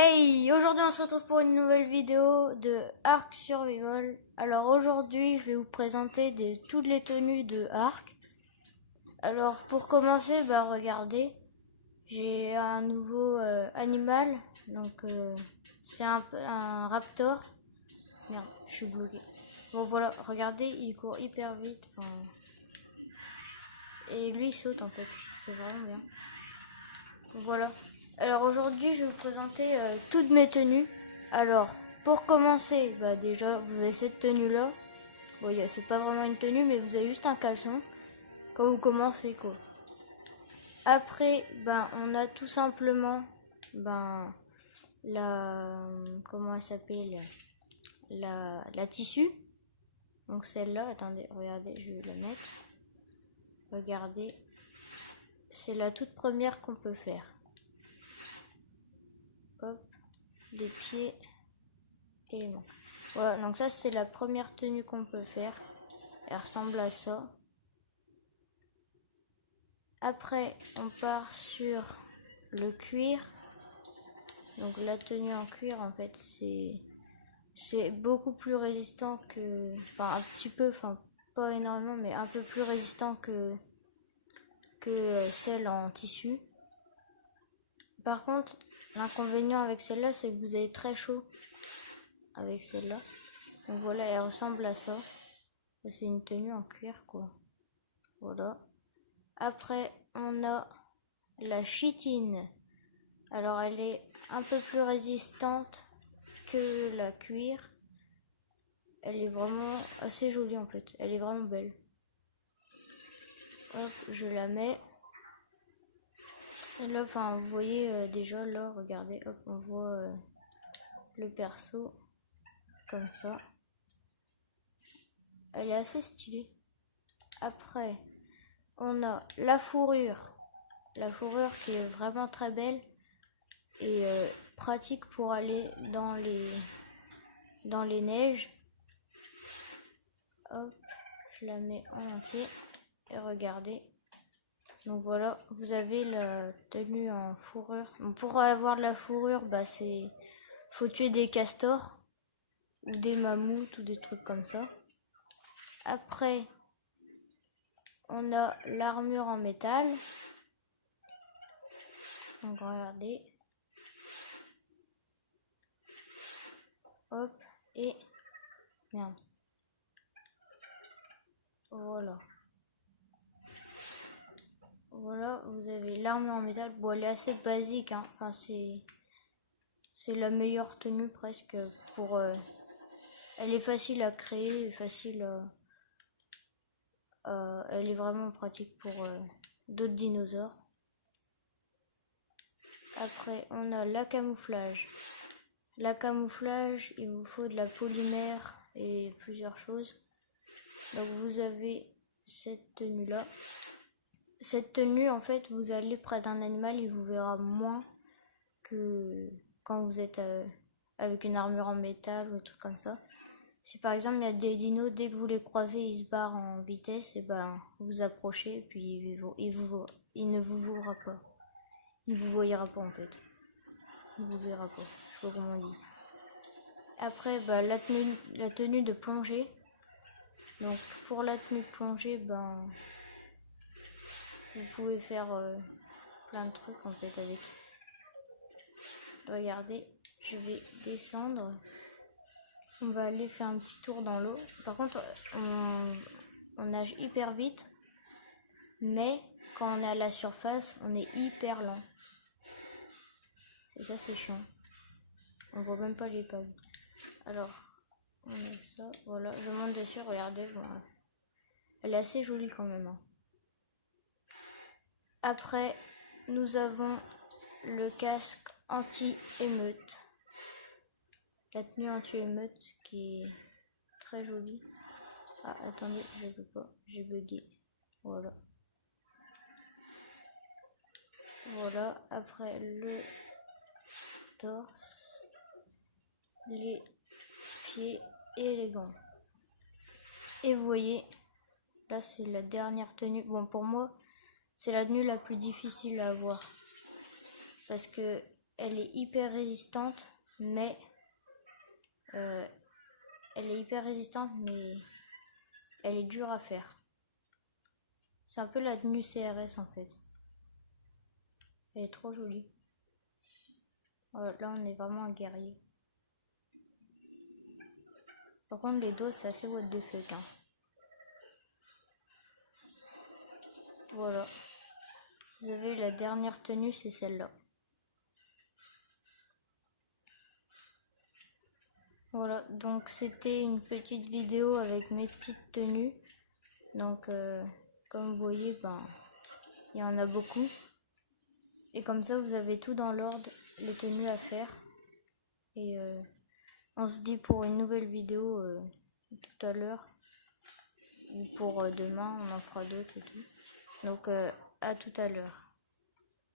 Hey, aujourd'hui on se retrouve pour une nouvelle vidéo de Ark Survival. Alors aujourd'hui je vais vous présenter toutes les tenues de Ark. Alors pour commencer, regardez, j'ai un nouveau animal, donc c'est un raptor. Merde, je suis bloqué. Bon voilà, regardez, il court hyper vite. Et lui il saute en fait, c'est vraiment bien. Voilà. Alors aujourd'hui, je vais vous présenter toutes mes tenues. Alors, pour commencer, déjà, vous avez cette tenue-là. Bon, c'est pas vraiment une tenue, mais vous avez juste un caleçon quand vous commencez, quoi. Après, on a tout simplement, comment elle s'appelle, la tissu. Donc celle-là, attendez, regardez, je vais la mettre. Regardez, c'est la toute première qu'on peut faire. Hop, les pieds et les mains. Voilà, donc ça c'est la première tenue qu'on peut faire. Elle ressemble à ça. Après, on part sur le cuir. Donc la tenue en cuir, en fait, c'est beaucoup plus résistant que, enfin un petit peu, enfin pas énormément, mais un peu plus résistant que celle en tissu. Par contre, l'inconvénient avec celle-là, c'est que vous avez très chaud avec celle-là. Donc voilà, elle ressemble à ça. C'est une tenue en cuir, quoi. Voilà. Après, on a la chitine. Alors, elle est un peu plus résistante que la cuir. Elle est vraiment assez jolie en fait. Elle est vraiment belle. Hop, je la mets. Et là, vous voyez déjà là, regardez, hop, on voit le perso comme ça. Elle est assez stylée. Après, on a la fourrure. La fourrure qui est vraiment très belle et pratique pour aller dans les neiges. Hop, je la mets en entier et regardez. Donc voilà, vous avez la tenue en fourrure. Donc pour avoir de la fourrure, faut tuer des castors ou des mammouths ou des trucs comme ça. Après, on a l'armure en métal. Donc regardez. Hop, et merde. Voilà. Voilà, vous avez l'armure en métal. Bon, elle est assez basique, hein. Enfin, c'est la meilleure tenue presque pour. Elle est facile à créer, elle est vraiment pratique pour d'autres dinosaures. Après, on a la camouflage. La camouflage, il vous faut de la polymère et plusieurs choses. Donc vous avez cette tenue-là. Cette tenue, en fait, vous allez près d'un animal, il vous verra moins que quand vous êtes avec une armure en métal ou un truc comme ça. Si par exemple il y a des dinos, dès que vous les croisez, ils se barrent en vitesse, et vous approchez et puis il ne vous verra pas. Il ne vous voyera pas en fait. Il ne vous verra pas. Je sais pas comment on dit. Après, la tenue de plongée. Donc pour la tenue de plongée, vous pouvez faire plein de trucs en fait avec. Regardez, je vais descendre. On va aller faire un petit tour dans l'eau. Par contre, on nage hyper vite. Mais quand on est à la surface, on est hyper lent. Et ça, c'est chiant. On voit même pas l'épave. Alors, on a ça. Voilà, je monte dessus, regardez. Voilà. Elle est assez jolie quand même. Hein. Après, nous avons le casque anti-émeute. La tenue anti-émeute qui est très jolie. Ah, attendez, je peux pas. J'ai bugué. Voilà. Voilà, après le torse, les pieds et les gants. Et vous voyez, là c'est la dernière tenue. Bon, pour moi, c'est la tenue la plus difficile à avoir. Parce que elle est hyper résistante, mais elle est dure à faire. C'est un peu la tenue CRS en fait. Elle est trop jolie. Voilà, là on est vraiment un guerrier. Par contre les dos c'est assez what the fuck hein. Voilà. Vous avez la dernière tenue, c'est celle-là. Voilà, donc c'était une petite vidéo avec mes petites tenues. Donc comme vous voyez, ben il y en a beaucoup. Et comme ça vous avez tout dans l'ordre, les tenues à faire. Et on se dit pour une nouvelle vidéo tout à l'heure. Ou pour demain, on en fera d'autres et tout. Donc à tout à l'heure.